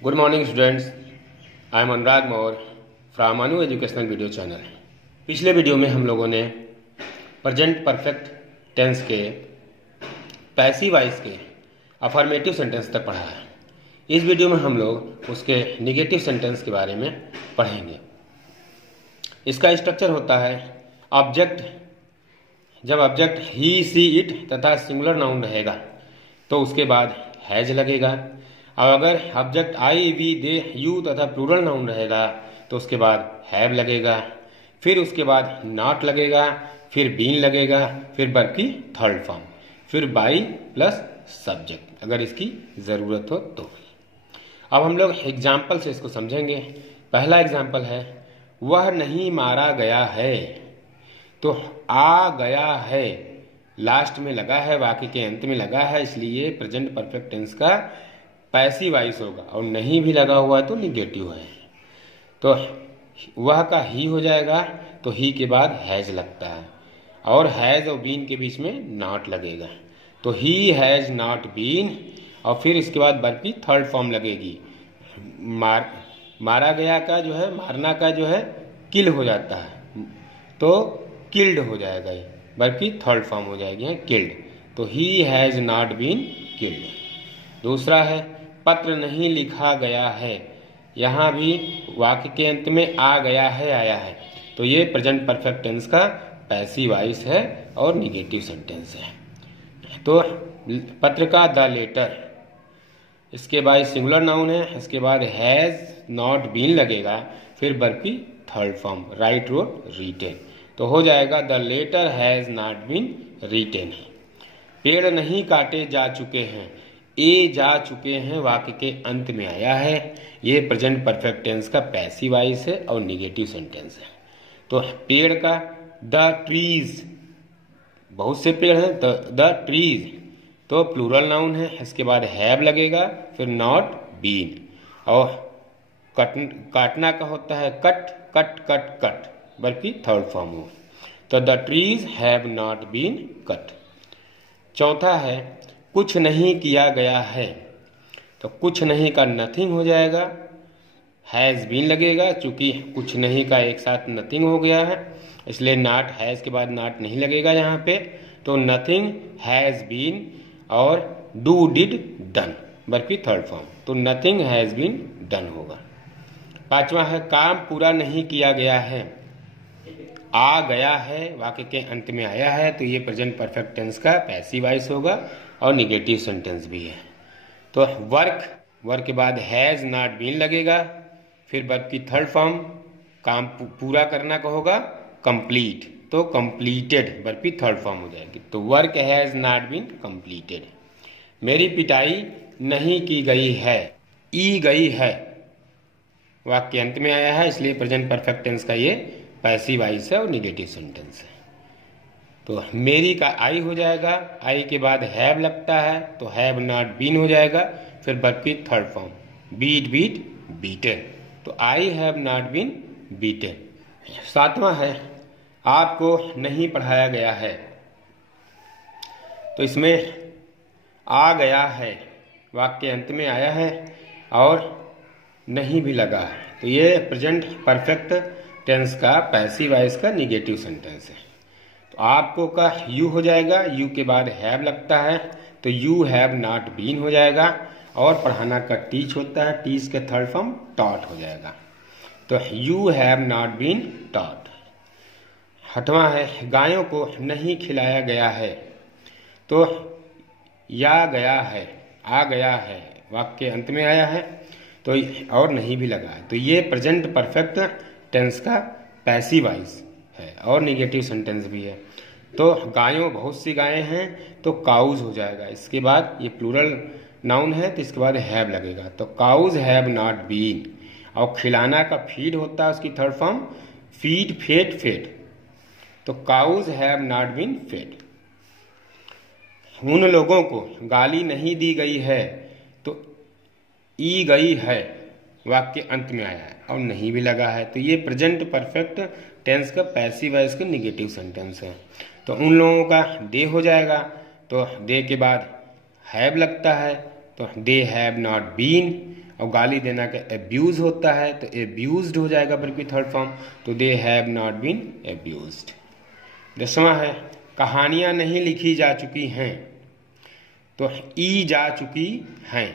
Good morning students, I am Anurag Maurya from Anu educational video channel. पिछले video में हम लोगों ने प्रेजेंट परफेक्ट टेंस के पैसिव वॉइस के अफर्मेटिव सेंटेंस तक पढ़ा है। इस वीडियो में हम लोग उसके नेगेटिव सेंटेंस के बारे में पढ़ेंगे। इसका स्ट्रक्चर होता है ऑब्जेक्ट, जब ऑब्जेक्ट ही सी इट तथा सिंगुलर नाउन रहेगा तो उसके बाद हैज लगेगा, और अगर object I we they you तथा प्लूरल नाउन रहेगा तो उसके बाद हैव लगेगा, फिर उसके बाद नॉट लगेगा, फिर बीन लगेगा, फिर वर्ब की थर्ड फॉर्म, फिर बाई प्लस सब्जेक्ट अगर इसकी ज़रूरत हो तो। अब हम लोग एग्जाम्पल से इसको समझेंगे। पहला एग्जाम्पल है वह नहीं मारा गया है, तो आ गया है लास्ट में लगा है, वाक्य के अंत में लगा है, इसलिए प्रेजेंट परफेक्ट टेंस का पैसिव वॉइस होगा, और नहीं भी लगा हुआ तो निगेटिव है। तो वह का ही हो जाएगा, तो ही के बाद हैज लगता है, और हैज और बीन के बीच में नॉट लगेगा, तो ही हैज नॉट बीन, और फिर इसके बाद वर्ब की थर्ड फॉर्म लगेगी। मारा गया का जो है, मारना का जो है किल हो जाता है, तो किल्ड हो जाएगा, ये वर्ब की थर्ड फॉर्म हो जाएगी किल्ड, तो he has not been killed. दूसरा है पत्र नहीं लिखा गया है, यहाँ भी वाक्य के अंत में आ गया है आया है, तो ये प्रेजेंट परफेक्ट टेंस का पैसिव वॉइस है और निगेटिव सेंटेंस है। तो पत्र का द लेटर, इसके बाद सिंगुलर नाउन है, इसके बाद हैज नॉट बीन लगेगा, फिर वर्ब की third form write wrote written, तो हो जाएगा the letter has not been written. पेड़ नहीं काटे जा चुके हैं, ए जा चुके हैं वाक्य के अंत में आया है, ये प्रेजेंट परफेक्ट टेंस का पैसिव वॉइस है और निगेटिव सेंटेंस है। तो पेड़ का द ट्रीज, बहुत से पेड़ हैं, द ट्रीज तो प्लूरल नाउन है, इसके बाद हैव लगेगा, फिर नॉट बीन, और काटना का होता है cut cut cut cut, verb की थर्ड फॉर्म हो, तो the trees have not been cut. चौथा है कुछ नहीं किया गया है, तो कुछ नहीं का नथिंग हो जाएगा, हैज बीन लगेगा, चूंकि कुछ नहीं का एक साथ नथिंग हो गया है इसलिए नॉट, हैज के बाद नॉट नहीं लगेगा यहाँ पे, तो नथिंग हैज बीन और डू डिड डन, वर्ब की थर्ड फॉर्म, तो नथिंग हैज बीन डन होगा। पांचवा है काम पूरा नहीं किया गया है, आ गया है वाक्य के अंत में आया है, तो ये प्रेजेंट परफेक्ट टेंस का पैसिव वॉइस होगा और निगेटिव सेंटेंस भी है। तो वर्क के बाद हैज नॉट बीन लगेगा, फिर वर्ब की थर्ड फॉर्म, काम पूरा करना का होगा कंप्लीट, तो कंप्लीटेड वर्ब की थर्ड फॉर्म हो जाएगी, तो work has not been completed. मेरी पिटाई नहीं की गई है, ई गई है वाक्य के अंत में आया है, इसलिए प्रेजेंट परफेक्ट टेंस का ये पैसिव वॉइस है और निगेटिव सेंटेंस है। तो मेरी का आई हो जाएगा, आई के बाद हैव लगता है, तो हैव नॉट बीन हो जाएगा, फिर वर्ब की third form beat beat beaten, तो I have not been beaten. सातवां है आपको नहीं पढ़ाया गया है, तो इसमें आ गया है वाक्य के अंत में आया है और नहीं भी लगा है, तो ये प्रेजेंट परफेक्ट टेंस का पैसिव वॉइस का निगेटिव सेंटेंस है। तो आपको का यू हो जाएगा, यू के बाद हैव लगता है, तो यू हैव नॉट बीन हो जाएगा, और पढ़ाना का टीच होता है, टीच के थर्ड फॉर्म टॉट हो जाएगा, तो you have not been taught. आठवां है गायों को नहीं खिलाया गया है, तो या गया है, आ गया है वाक्य के अंत में आया है, तो और नहीं भी लगा है, तो ये प्रेजेंट परफेक्ट टेंस का पैसिव वॉइस है और निगेटिव सेंटेंस भी है। तो गायों बहुत सी गायें हैं, तो काउज हो जाएगा, इसके बाद ये प्लूरल नाउन है तो इसके बाद हैव लगेगा, तो काउज हैव नॉट बीन, और खिलाना का फीड होता है उसकी third form feed fed fed, तो cows have not been fed. उन लोगों को गाली नहीं दी गई है, तो ई गई है वाक्य अंत में आया है और नहीं भी लगा है, तो ये प्रेजेंट परफेक्ट टेंस का पैसिव वॉइस का निगेटिव सेंटेंस है। तो उन लोगों का दे हो जाएगा, तो दे के बाद हैव लगता है, तो दे हैव नॉट बीन, और गाली देना का एब्यूज होता है, तो एब्यूज्ड हो जाएगा वर्ब की थर्ड फॉर्म, तो दे हैव नॉट बीन एब्यूज्ड। 10वां है कहानियां नहीं लिखी जा चुकी हैं, तो ई जा चुकी हैं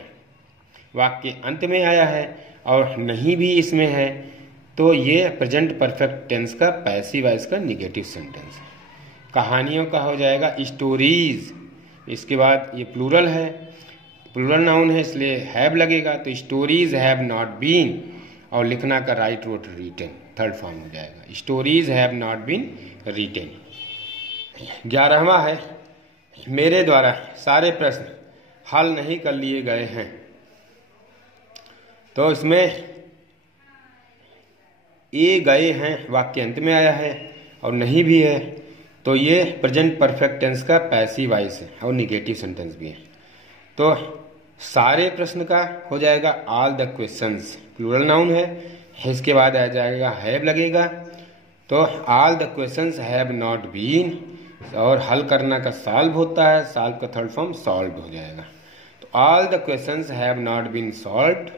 वाक्य अंत में आया है और नहीं भी इसमें है, तो ये प्रेजेंट परफेक्ट टेंस का पैसिव वॉइस का निगेटिव सेंटेंस है। कहानियों का हो जाएगा स्टोरीज, इसके बाद ये प्लूरल है, प्लूरल नाउन है इसलिए हैव लगेगा, तो स्टोरीज हैव नॉट बीन, और लिखना का write wrote written third form हो जाएगा, stories have not been written. 11वां है मेरे द्वारा सारे प्रश्न हल नहीं कर लिए गए हैं, तो इसमें ए गए हैं वाक्य अंत में आया है और नहीं भी है, तो ये प्रेजेंट परफेक्ट टेंस का पैसिव वॉइस है और निगेटिव सेंटेंस भी है। तो सारे प्रश्न का हो जाएगा all the questions, plural noun है, इसके बाद आ जाएगा हैव लगेगा, तो all the questions have not been, और हल करना का सॉल्व होता है, सॉल्व का थर्ड फॉर्म सॉल्व्ड हो जाएगा, तो all the questions have not been solved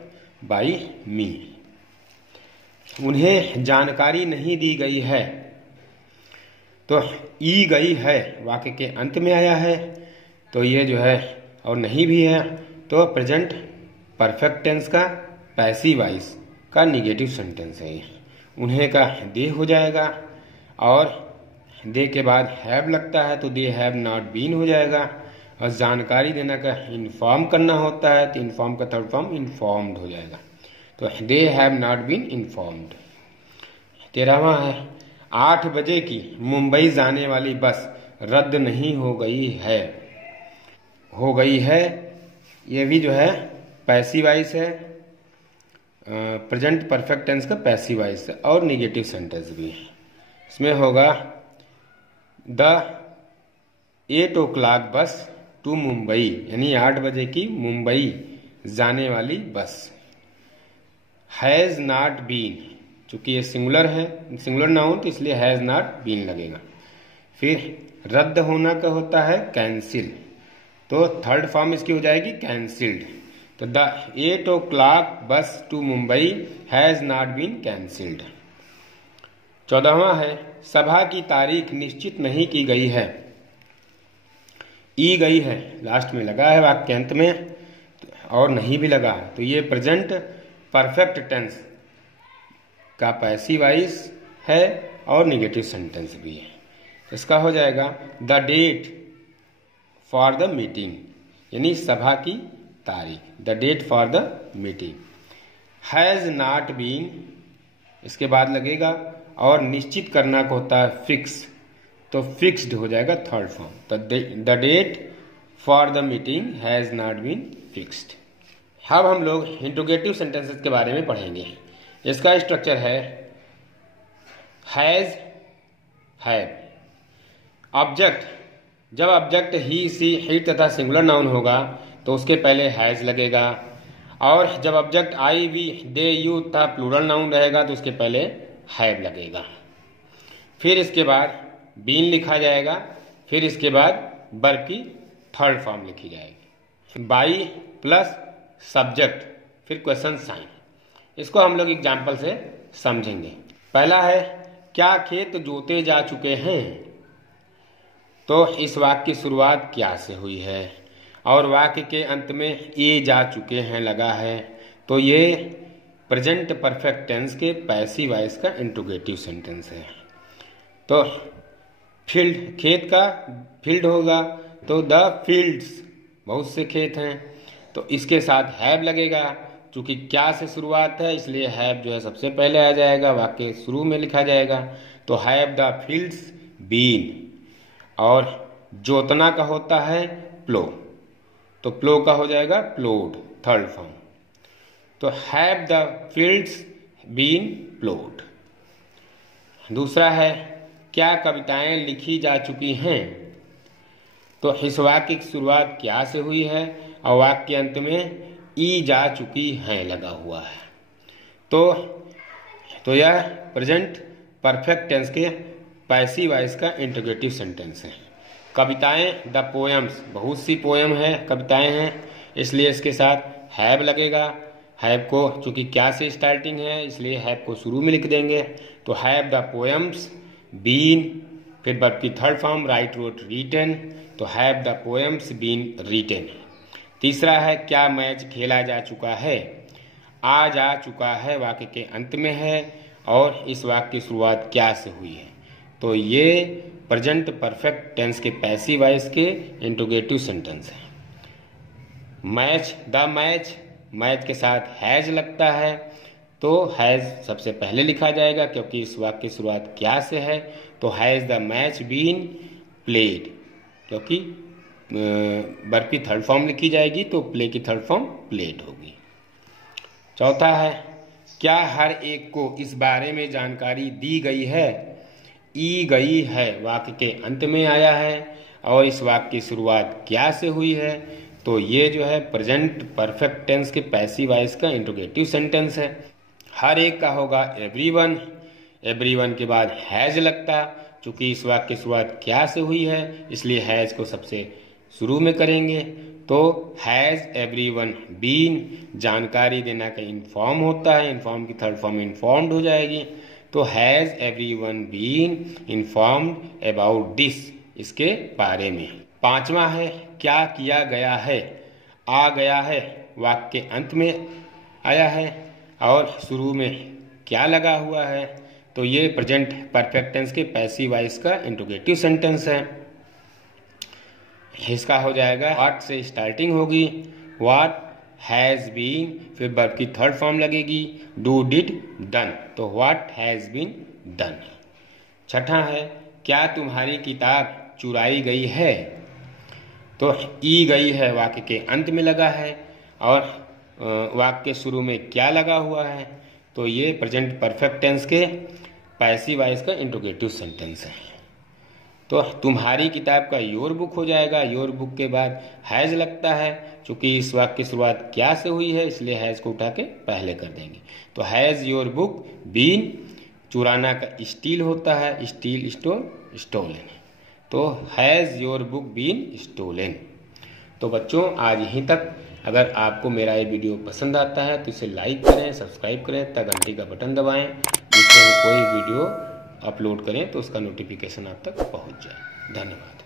by me. उन्हें जानकारी नहीं दी गई है, तो ई गई है वाक्य के अंत में आया है, तो ये जो है और नहीं भी है, तो प्रेजेंट परफेक्ट टेंस का पैसिव वॉइस का निगेटिव सेंटेंस है। उन्हें का दे हो जाएगा और दे के बाद हैव लगता है, तो दे हैव नॉट बीन हो जाएगा, और जानकारी देना का इन्फॉर्म करना होता है, तो इन्फॉर्म का थर्ड फॉर्म इन्फॉर्म्ड हो जाएगा, तो they have not been informed. 13वां है 8 बजे की मुंबई जाने वाली बस रद्द नहीं हो गई है, हो गई है, ये भी जो है पैसिव वॉइस है, प्रेजेंट परफेक्ट टेंस का पैसिव वॉइस है और निगेटिव सेंटेंस भी है। इसमें होगा the 8 o'clock bus to Mumbai, यानी 8 बजे की मुंबई जाने वाली बस। हैज नॉट बीन, चूंकि ये सिंगुलर है, सिंगुलर नाउन, तो इसलिए हैज नॉट बीन लगेगा। फिर रद्द होना का होता है कैंसिल, तो थर्ड फॉर्म इसकी हो जाएगी कैंसिल्ड, तो the 8 o'clock bus to Mumbai has not been cancelled. 14वां है सभा की तारीख निश्चित नहीं की गई है, ई गई है लास्ट में लगा है वाक्य अंत में, और नहीं भी लगा है, तो ये प्रेजेंट परफेक्ट टेंस का पैसिव वॉइस है और निगेटिव सेंटेंस भी है। इसका हो जाएगा the date for the meeting, यानी सभा की तारीख, the date for the meeting. Has not been इसके बाद लगेगा, और निश्चित करना को होता है फिक्स, तो फिक्स्ड हो जाएगा थर्ड फॉर्म, तो the date for the meeting has not been fixed. अब हम लोग इंट्रोगेटिव सेंटेंसेस के बारे में पढ़ेंगे। इसका स्ट्रक्चर है हैज, हैव। ऑब्जेक्ट, जब ऑब्जेक्ट ही सी इट तथा सिंगुलर नाउन होगा तो उसके पहले हैज लगेगा, और जब object I we they you तथा प्लूरल नाउन रहेगा तो उसके पहले हैव लगेगा। फिर इसके बाद बीन लिखा जाएगा, फिर इसके बाद वर्ब की थर्ड फॉर्म लिखी जाएगी, बाई प्लस सब्जेक्ट, फिर क्वेश्चन साइन। इसको हम लोग एग्जाम्पल से समझेंगे। पहला है क्या खेत जोते जा चुके हैं, तो इस वाक्य की शुरुआत क्या से हुई है और वाक्य के अंत में ए जा चुके हैं लगा है, तो ये प्रेजेंट परफेक्ट टेंस के पैसिव वॉइस का इंट्रोगेटिव सेंटेंस है। तो फील्ड, खेत का फील्ड होगा, तो द फील्ड्स, बहुत से खेत हैं, तो इसके साथ हैव लगेगा, चूंकि क्या से शुरुआत है इसलिए हैव जो है सबसे पहले आ जाएगा, वाक्य शुरू में लिखा जाएगा, तो हैव द फील्ड्स बीन। और जोतना का होता है प्लो, तो प्लो का हो जाएगा प्लोड, थर्ड फॉर्म, तो have the fields been ploughed. दूसरा है क्या कविताएं लिखी जा चुकी हैं, तो इस वाक्य की शुरुआत क्या से हुई है और वाक्य के अंत में ई जा चुकी हैं लगा हुआ है, तो यह प्रेजेंट परफेक्ट टेंस के पैसिव वॉइस का इंट्रोगेटिव सेंटेंस है। कविताएं, द पोएम्स, बहुत सी पोएम है, कविताएं हैं, इसलिए इसके साथ हैव लगेगा, हैव को चूँकि क्या से स्टार्टिंग है इसलिए हैव को शुरू में लिख देंगे। तो हैव द पोएम्स बीन, फिर वर्ब की third form write, wrote, written. तो have the poems been written. तीसरा है क्या मैच खेला जा चुका है, आ जा चुका है वाक्य के अंत में है और इस वाक्य की शुरुआत क्या से हुई है। तो ये प्रेजेंट परफेक्ट टेंस के पैसिव वॉइस के इंट्रोगेटिव सेंटेंस है। मैच, द मैच, मैच के साथ हैज लगता है तो हैज सबसे पहले लिखा जाएगा क्योंकि इस वाक्य की शुरुआत क्या से है। तो has the match been played, क्योंकि वर्ब की थर्ड फॉर्म लिखी जाएगी तो प्ले की थर्ड फॉर्म प्लेड होगी। चौथा है क्या हर एक को इस बारे में जानकारी दी गई है, ई गई है वाक्य के अंत में आया है और इस वाक्य की शुरुआत क्या से हुई है। तो ये जो है प्रेजेंट परफेक्ट टेंस के पैसिव वॉइस का इंट्रोगेटिव सेंटेंस है। हर एक का होगा एवरीवन, एवरीवन के बाद हैज लगता, चूंकि इस वाक्य की शुरुआत क्या से हुई है इसलिए हैज को सबसे शुरू में करेंगे। तो हैज एवरीवन बीन, जानकारी देना का इन्फॉर्म होता है, इन्फॉर्म की थर्ड फॉर्म इन्फॉर्म्ड हो जाएगी। तो has everyone been informed about this, इसके बारे में। पांचवा है क्या किया गया है, आ गया है वाक्य के अंत में आया है और शुरू में क्या लगा हुआ है। तो ये प्रेजेंट परफेक्ट टेंस के पैसिव वॉइस का इंट्रोगेटिव सेंटेंस है। इसका हो जाएगा व्हाट से स्टार्टिंग होगी, व्हाट हैज बीन, फिर वर्ब की थर्ड फॉर्म लगेगी डू, डिड, डन। तो व्हाट हैज बीन डन। छठा है क्या तुम्हारी किताब चुराई गई है। तो ई गई है वाक्य के अंत में लगा है और वाक्य के शुरू में क्या लगा हुआ है। तो ये प्रेजेंट परफेक्ट टेंस के पैसिव वॉइस का इंट्रोगेटिव सेंटेंस है। तो तुम्हारी किताब का योर बुक हो जाएगा, योर बुक के बाद हैज लगता है, चूंकि इस वाक्य की शुरुआत क्या से हुई है इसलिए हैज को उठा के पहले कर देंगे। तो हैज योर बुक बीन, चुराना का स्टील होता है, स्टील, स्टोल, स्टोलन। तो has your book been stolen. तो बच्चों आज यहीं तक। अगर आपको मेरा ये वीडियो पसंद आता है तो इसे लाइक करें, सब्सक्राइब करें तथा घंटी का बटन दबाएं, जिससे हम कोई वीडियो अपलोड करें तो उसका नोटिफिकेशन आप तक पहुंच जाए। धन्यवाद।